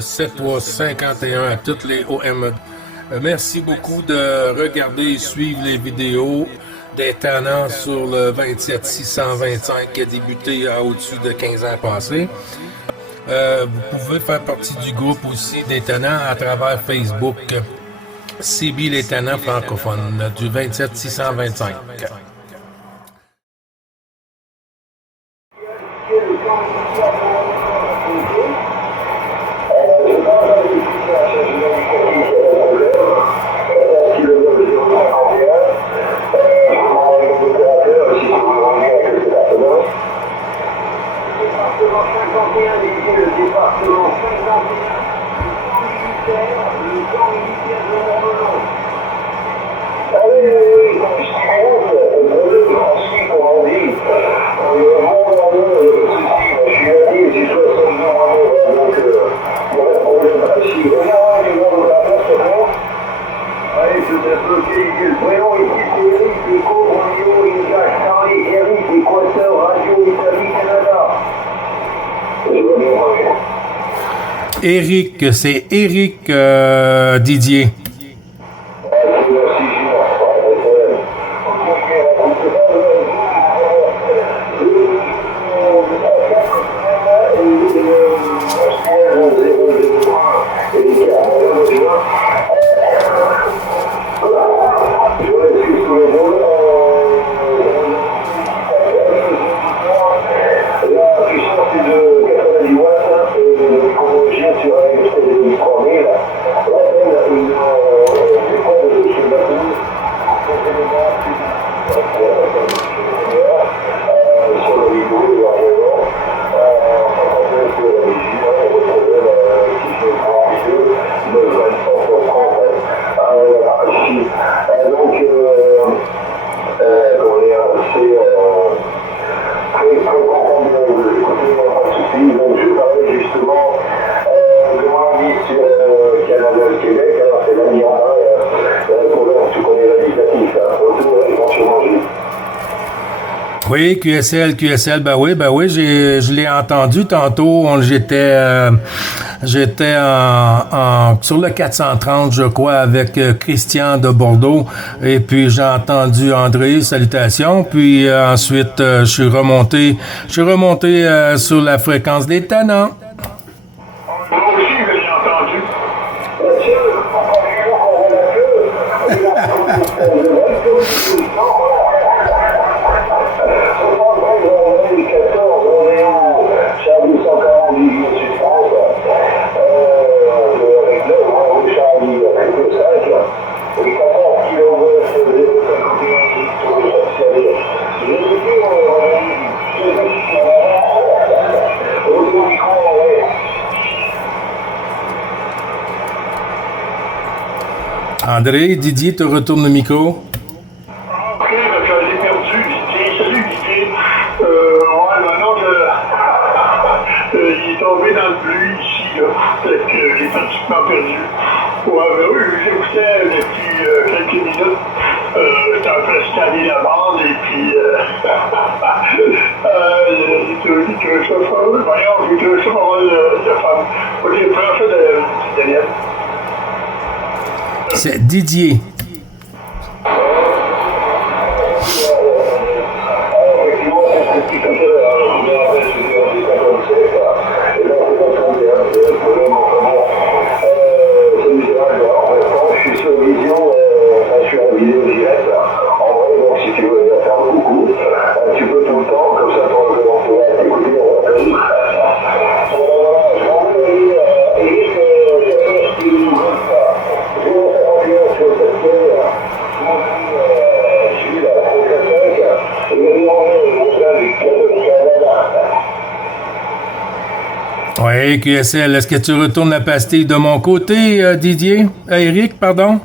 7351 à toutes les OME. Merci beaucoup de regarder et suivre les vidéos des tannants sur le 27625 qui a débuté au-dessus de 15 ans passés. Vous pouvez faire partie du groupe aussi des tannants à travers Facebook. CB les tannants francophones du 27625. Éric, c'est Éric Didier. Oui, QSL, ben oui, je l'ai entendu tantôt. J'étais sur le 430, je crois, avec Christian de Bordeaux, et puis j'ai entendu André, salutations, puis ensuite je suis remonté sur la fréquence des tannants. Moi aussi, je l'ai entendu. André, Didier te retourne le micro. Ok, je l'ai perdu, Didier. Salut, Didier. Ouais, maintenant, il est tombé dans le pluie ici, là. Fait que j'ai pratiquement perdu. Ouais, ben oui, j'écoutais depuis quelques minutes. J'étais en train de scanner la bande et puis j'ai trouvé ça fort. Voyons, j'ai trouvé ça pas mal de fun. Ok, prends ça de Daniel. C'est Didier. Oui, QSL, est-ce que tu retournes la pastille de mon côté, Didier? Eric, pardon?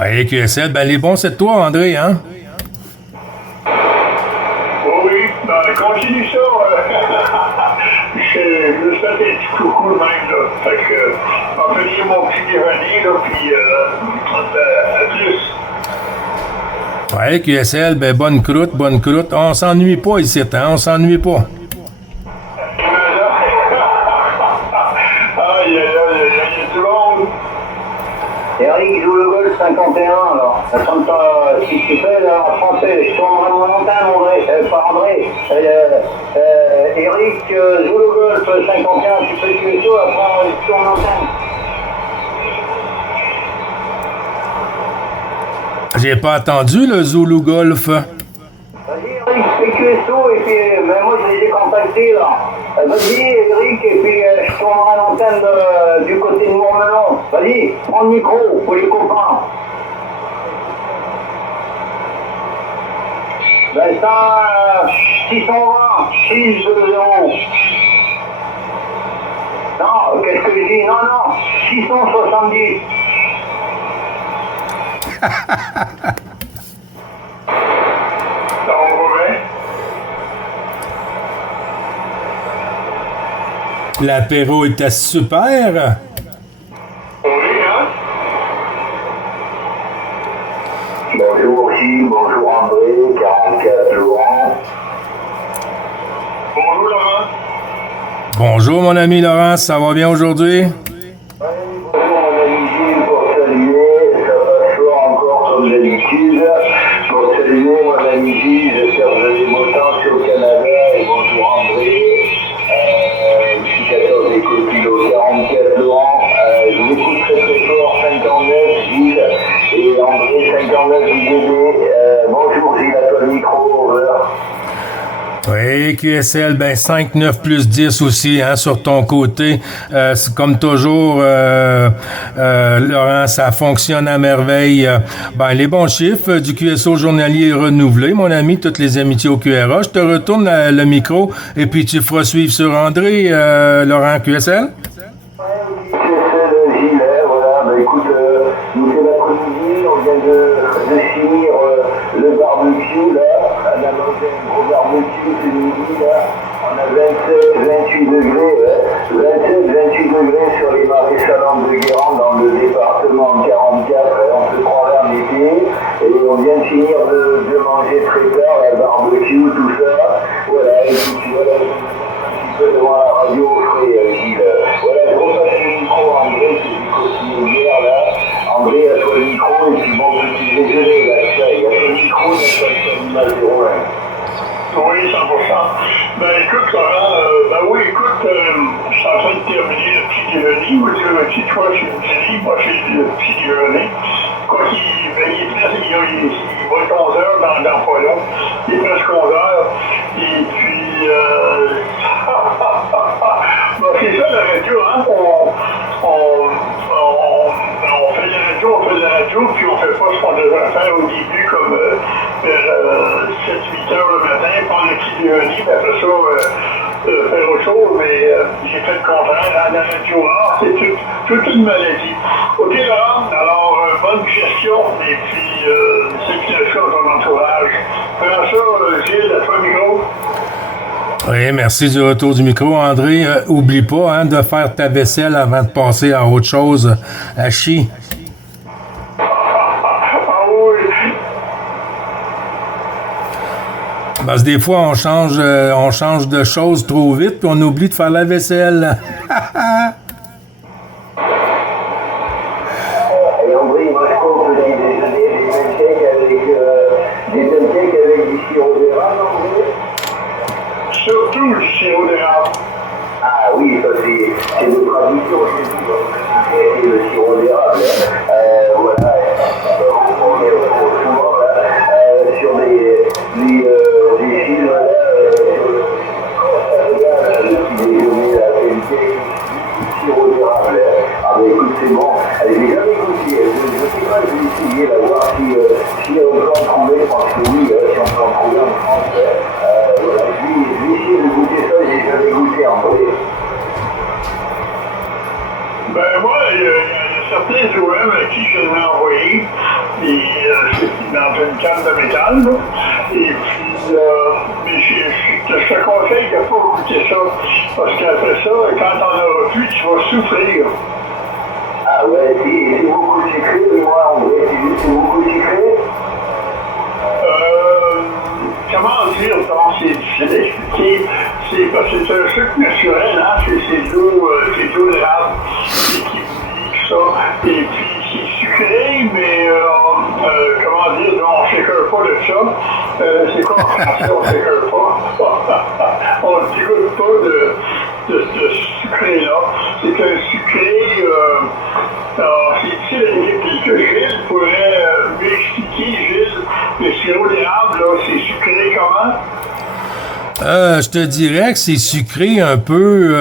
Oui, QSL, ben les bons, c'est toi, André, hein? Oui, ben continue ça. je lui souhaite un petit coucou de même, là. Fait que, on va finir mon petit déjeuner, là, puis à plus. Ouais, QSL, ben bonne croûte, bonne croûte. On s'ennuie pas ici, hein? On s'ennuie pas. Aïe, aïe, aïe, il y a du monde. Eric joue le golf 51, alors. Si tu fais là, en français, je tournerai mon antenne, André. Pas André. Eric joue le golf 51, tu fais QSO, après je tourne l'antenne. J'ai pas attendu le Zulu Golf. Vas-y, Eric, fais QSO, et puis moi je les ai contactés là. Vas-y, Eric, et puis je tournerai l'antenne du côté de Mourmelon. Vas-y, prends le micro pour les copains. Ben ça, 620, 6 0. Non, qu'est-ce que je dis? Non, non, 670. Ça va bien? L'apéro était super. Oui, hein? Bonjour aussi, bonjour André, 44 Laurent. Bonjour, Laurent. Bonjour mon ami Laurent, ça va bien aujourd'hui? Bonjour mon ami Gilles, pour saluer, ça passe fort encore comme d'habitude. Pour saluer mon ami Gilles, j'espère que vous avez beau temps sur le Canada, et bonjour André. Ici 14 éco-pilote, 44 Laurent. Je vous écoute très très fort, 59 Gilles, et André 59 JDD. Bonjour Gilles, à toi le micro, over. Oui, QSL, ben 5, 9 plus 10 aussi, hein, sur ton côté. C'est comme toujours, Laurent, ça fonctionne à merveille. Ben, les bons chiffres du QSO journalier renouvelé, mon ami, toutes les amitiés au QRA. Je te retourne le micro et puis tu feras suivre sur André, Laurent, QSL. Gilet, voilà, bah écoute, nous c'est l'après-midi, on vient de finir le barbecue là, on a mangé un gros barbecue ce midi là, on a 27-28 degrés, 27-28 degrés sur les marais salantes de Guérande dans le département 44, on se croirait en été, et on vient de finir de manger très tard, la barbecue, tout ça, voilà, et puis voilà, un petit peu devant la radio au frais, Gilles, voilà, je repasse le micro à André, c'est du costume hier là. André, à toi le micro, et puis bon petit déjeuner là, ça, il y a ton micro, il y a ton animal 01. Oui, 100%. Ben écoute, Laurent, ben oui, écoute, je suis en train de terminer le petit déjeuner. Moi, tu le petit, toi, chez le midi, moi, chez le petit déjeuner. Quoi qu'il ben, il est presque, il va être 11 heures dans pas long. Il est presque 11 heures. Et puis, bon, c'est ça la radio, hein? On fait de la radio, puis on fait pas ce qu'on devait faire au début, comme 7-8 heures le matin, prendre le petit déjeuner, puis après ça, faire autre chose, mais j'ai fait le contraire. À la radio, c'est toute une maladie. OK, Laurent, alors, bonne gestion, et puis, c'est dans ton entourage. Faire ça, Gilles, à toi, micro. Oui, merci du retour du micro, André. Oublie pas hein, de faire ta vaisselle avant de passer à autre chose, à chier. Ah oui. Parce que des fois, on change de choses trop vite, puis on oublie de faire la vaisselle. Et André, moi je compte le petit déjeuner, des pancakes avec du sirop d'érable, André. Surtout le sirop d'érable. Ah oui, ça c'est une tradition chez nous, et le sirop d'érable. Voilà, on est souvent là, sur des films là, le petit déjeuner, la qualité, du sirop d'érable. Ah ben écoute, c'est bon. Allez, j'ai jamais goûté, je ne sais pas, je vais essayer là, voir si on peut en trouver, je pense que oui, si on peut en trouver en France. Voilà, je vais essayer de goûter ça, j'ai jamais goûté en vrai. Ben moi, il y a certains OM à qui je l'ai envoyé, et c'est dans une canne de métal, là. Et puis, mais je te conseille de ne pas goûter ça. Parce qu'après ça, quand t'en auras plus, tu vas souffrir. Ah ouais, c'est beaucoup sucré, moi, André, c'est beaucoup sucré. Comment dire, c'est difficile d'expliquer. C'est parce que c'est un sucre naturel, hein? C'est de l'eau d'érable qui dit ça. Et puis c'est sucré, mais comment dire, non, on ne s'écoeure pas de ça. C'est quoi en français, on ne s'écoeure pas. On ne dégoûte pas de ce sucré-là. C'est un sucré. C'est difficile à expliquer que Gilles pourrait m'expliquer, Gilles, le sirop d'érable, là, c'est sucré comment? Je te dirais que c'est sucré un peu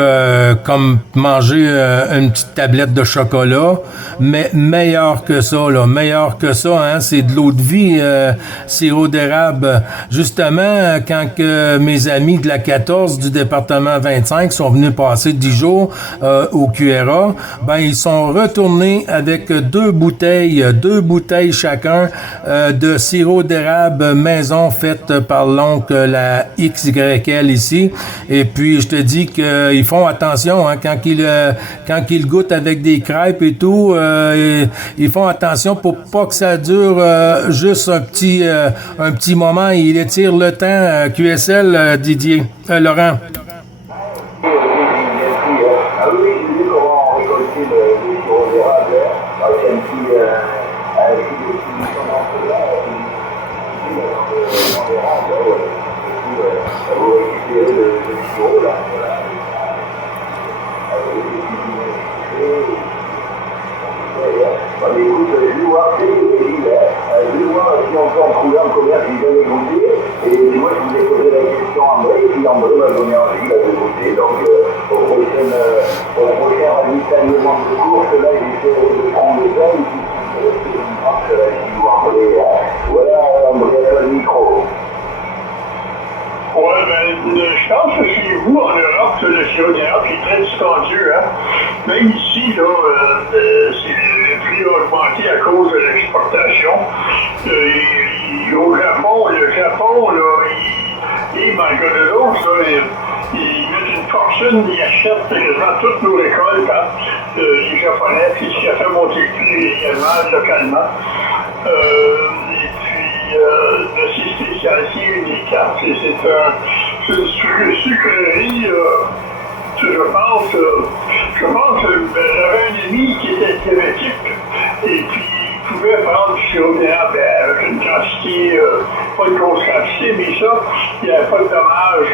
comme manger une petite tablette de chocolat, mais meilleur que ça, là, meilleur que ça, hein, c'est de l'eau de vie, sirop d'érable. Justement, quand que mes amis de la 14 du département 25 sont venus passer 10 jours au QRA, ben ils sont retournés avec deux bouteilles chacun de sirop d'érable maison faite par l'oncle la XYL ici. Et puis, je te dis qu'ils font attention, hein, quand ils goûtent avec des crêpes et tout, ils font attention pour pas que ça dure juste un petit moment. Ils étirent le temps. QSL, Didier, Laurent. Ah oui, j'ai vu comment récolter le sirop d'érable. C'est un petit vous récupérez le sirop là, voilà. Mais écoute, je vais voir, je vais voir si on peut en trouver en commerce, j'ai jamais goûté. Et moi, je vous ai posé la question à André, et puis André m'a donné envie de goûter. Donc, au prochain ravitaillement de course, là, j'essaierai de prendre le temps, et puis je pense que là, je dis André, voilà, André, à le micro. Oui, ben, je pense que chez vous, en Europe, le sirop d'érable est très dispendieux. Hein? Même ici, là, le prix a augmenté à cause de l'exportation. Au Japon, malgré de l'autre, ils mettent une fortune, ils achètent quasiment toutes nos récoltes, hein? Les Japonais, puis ce qui a fait monter le prix également, localement. C'est spécialité unique. Hein? C'est une sucrerie, je pense que j'avais un ami qui était diabétique et puis il pouvait prendre du sirop d'érable avec une quantité, pas une grosse quantité, mais ça, il n'y avait pas de dommage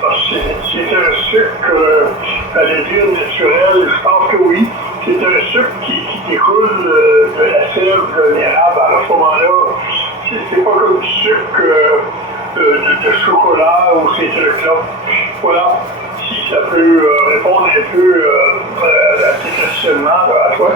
parce que c'est un sucre, j'allais dire naturel, je pense que oui. C'est un sucre qui découle de la sève de l'érable. À ce moment-là, c'est pas comme du sucre de chocolat ou ces trucs-là. Voilà, si ça peut répondre un peu à tes questionnements à toi.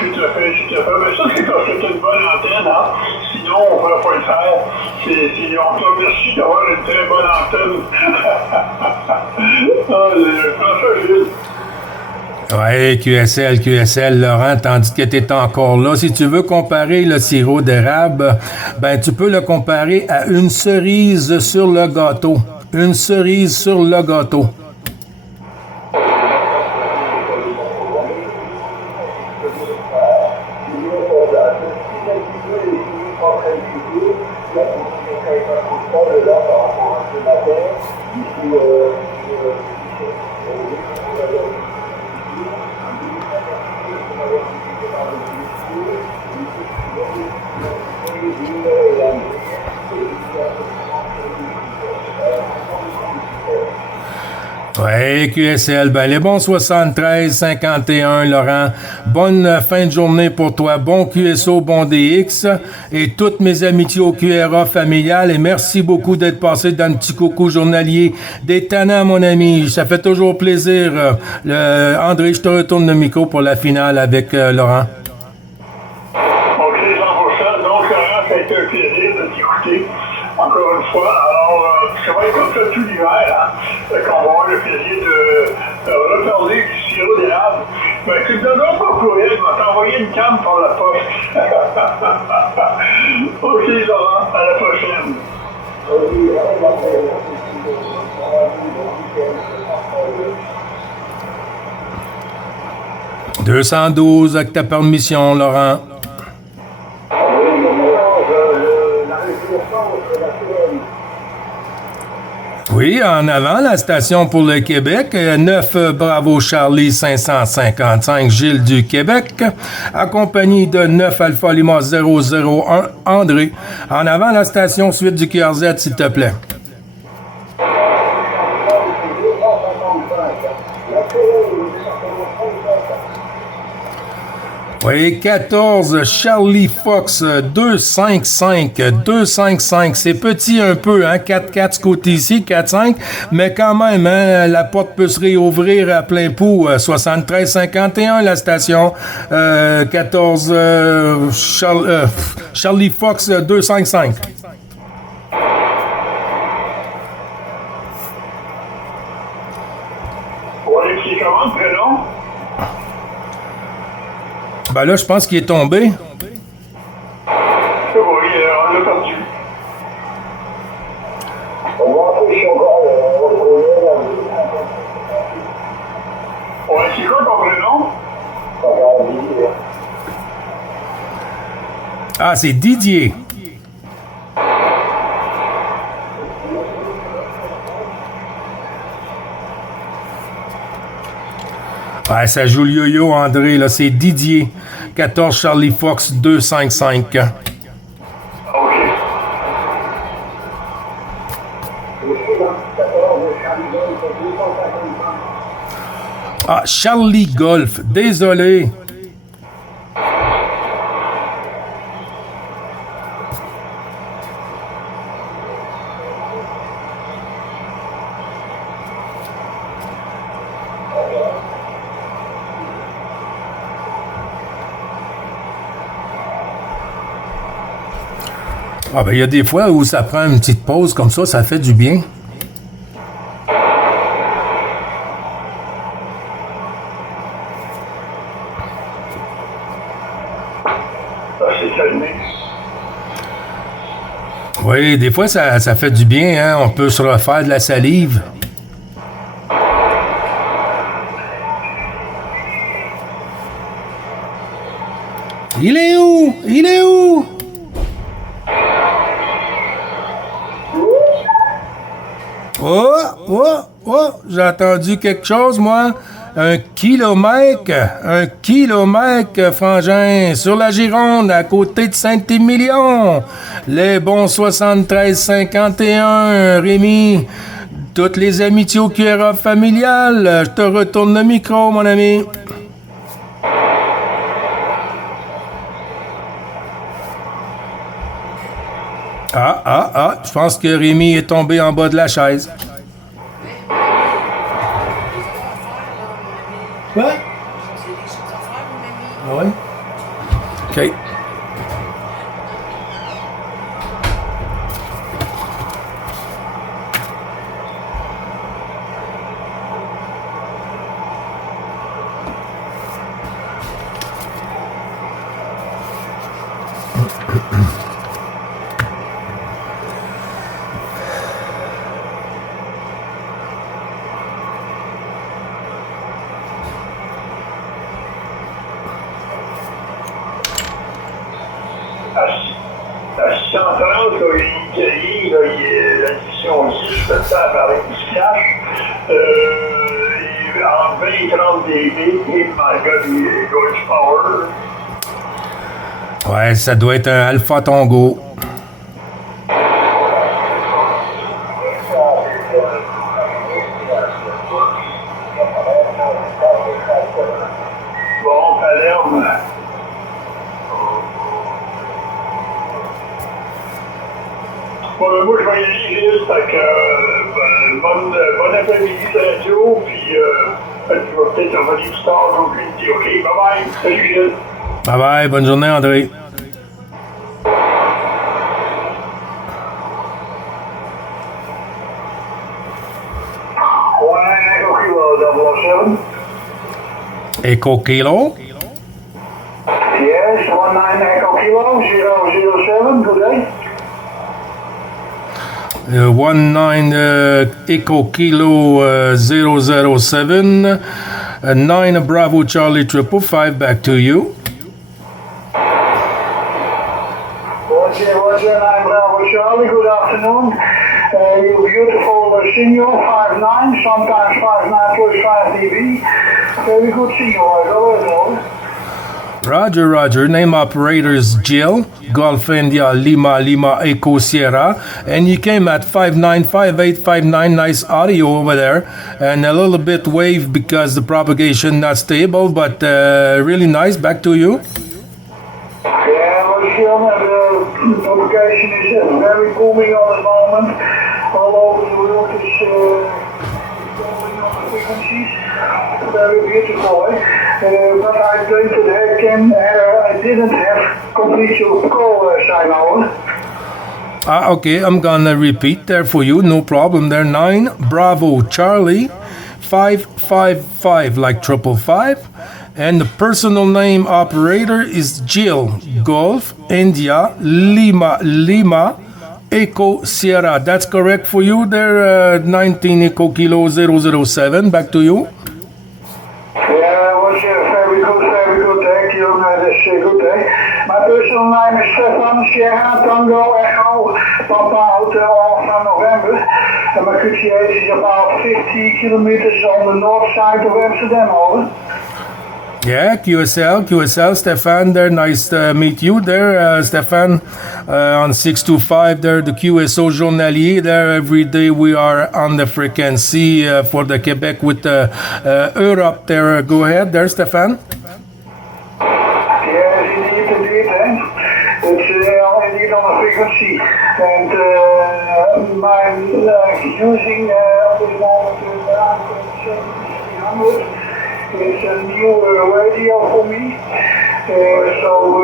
Tout à fait. Mais ça, c'est parce que tu as une bonne antenne, hein? Sinon, on ne pourrait pas le faire. On te remercie d'avoir une très bonne antenne. François Gilles. Ouais, QSL, Laurent, tandis que tu es encore là. Si tu veux comparer le sirop d'érable, ben tu peux le comparer à une cerise sur le gâteau. Une cerise sur le gâteau. Oui, QSL, ben les bons 73-51, Laurent. Bonne fin de journée pour toi. Bon QSO, bon DX. Et toutes mes amitiés au QRA familial. Et merci beaucoup d'être passé dans le petit coucou journalier des tannants, mon ami. Ça fait toujours plaisir. André, je te retourne le micro pour la finale avec Laurent. OK, 100%. Donc, Laurent, ça a été un plaisir de t'écouter. Encore une fois, alors, ça va être comme ça tout l'hiver, hein, qu'on va avoir le plaisir de reparler du sirop d'érable. Ben, tu me donneras pas courriel, je vais t'envoyer une canne par la poste. OK, Laurent, à la prochaine. 212 avec ta permission, Laurent. Oui, en avant, la station pour le Québec, 9 Bravo Charlie 555 Gilles du Québec, accompagné de 9 Alpha Lima 001 André. En avant, la station suite du QRZ, s'il te plaît. Oui, 14, Charlie Fox, 255, c'est petit un peu, hein, 4-4 ce côté-ci, 4-5, mais quand même, hein, la porte peut se réouvrir à plein pot, 73-51 la station, 14, Charlie Fox, 255. Ouais, c'est comment le prénom? Ben là, je pense qu'il est tombé. Oui, on l'a perdu. Ouais, c'est quoi ton prénom? Ah, c'est Didier. Ouais, ça joue le yo-yo, André, là, c'est Didier. 14 Charlie Fox 255. OK. Ah, Charlie Golf, désolé. Ah ben, il y a des fois où ça prend une petite pause comme ça fait du bien. Ça s'est calmé. Oui, des fois, ça fait du bien, hein. On peut se refaire de la salive. Il est où? Il est où? Oh, j'ai entendu quelque chose, moi. Un kilomètre, Frangin, sur la Gironde, à côté de Saint-Émilion. Les bons 73-51, Rémi. Toutes les amitiés au QRA familial. Je te retourne le micro, mon ami. Je pense que Rémi est tombé en bas de la chaise. Quoi? Ah ouais? OK. la discussion aussi, je fais ça par les cash. En 20 et 30 dB, et my God, il doit du power. Ouais, ça doit être un Alpha Tango. Bon, Palerme. Bon, moi, je vais y aller, Gilles, fait que bon après-midi, radio, puis je vais peut-être revenir plus tard, donc je dis OK, bye-bye. Salut, Gilles. Bye bye, bonne journée, André. Echo Kilo? Yes, 19 Echo Kilo, 007, good day. 19 Echo Kilo 007, 9 Bravo Charlie 555, back to you. Roger, 9 Bravo Charlie, good afternoon. You beautiful signal, 5.9, sometimes 5.9 plus 5 dB. Very good signal, as always. Roger. Name operator is Jill, Golf India, Lima, Echo Sierra. And you came at 595859, nice audio over there. And a little bit wave because the propagation not stable, but really nice. Back to you. Yeah, well, the propagation is very booming at the moment. All over the world is booming on the frequencies. Very beautiful, but I think that I didn't have complete your call sign on. Okay, I'm gonna repeat there for you, no problem. There 9 Bravo Charlie 555 like 555, and the personal name operator is Jill, Golf India Lima Echo Sierra. That's correct for you there, 19 Echo Kilo 007. Back to you. Yeah, was very good, thank you. That's a good day. My personal name is Stefan Sierra Tango Echo Papa Hotel Alpha November. And my QTH is about 50 kilometers on the north side of Amsterdam, over. Yeah, QSL, Stefan there, nice to meet you there, Stefan, on 625 there, the QSO Journalier there, every day we are on the frequency for the Quebec with Europe there. Go ahead there, Stefan. Yes, indeed, it's indeed on the frequency, and I'm using at this moment around 700. It's a new radio for me, so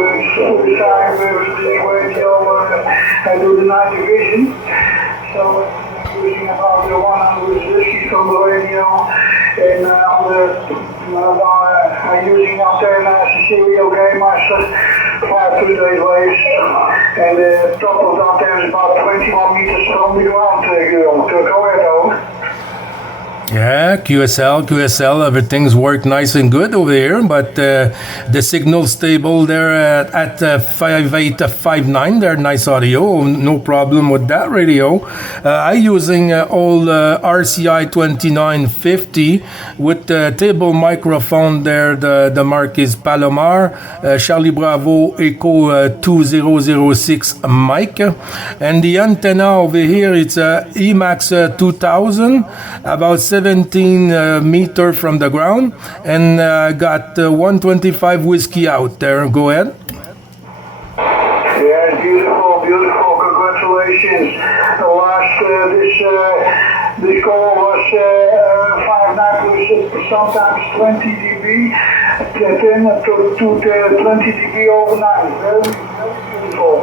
it's the time with this radio I do the night division, so I'm using about 160 from the radio, and I'm using antenna as a serial game master, 5 2-day waves, and the top of the antenna is about 21 meters from the ground, go ahead, over. Yeah, QSL, everything's worked nice and good over here, but the signal stable there at 5859 there, nice audio, no problem with that radio. I'm using old RCI 2950 with the table microphone there, the mark is Palomar, Charlie Bravo Echo 2006 mic, and the antenna over here, it's a Emax 2000, about 17 meter from the ground, and got 125 whiskey out there. Go ahead. Yeah, beautiful. Congratulations. The last this call was 5 plus sometimes 20 dB, 10 to 20 dB overnight. Very beautiful.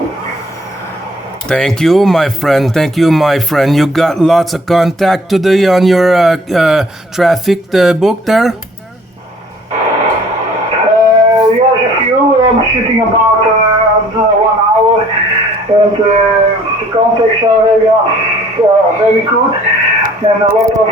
Thank you, my friend. You got lots of contact today on your traffic book there? Yes, a few. I'm sitting about 1 hour, and the contacts are very good, and a lot of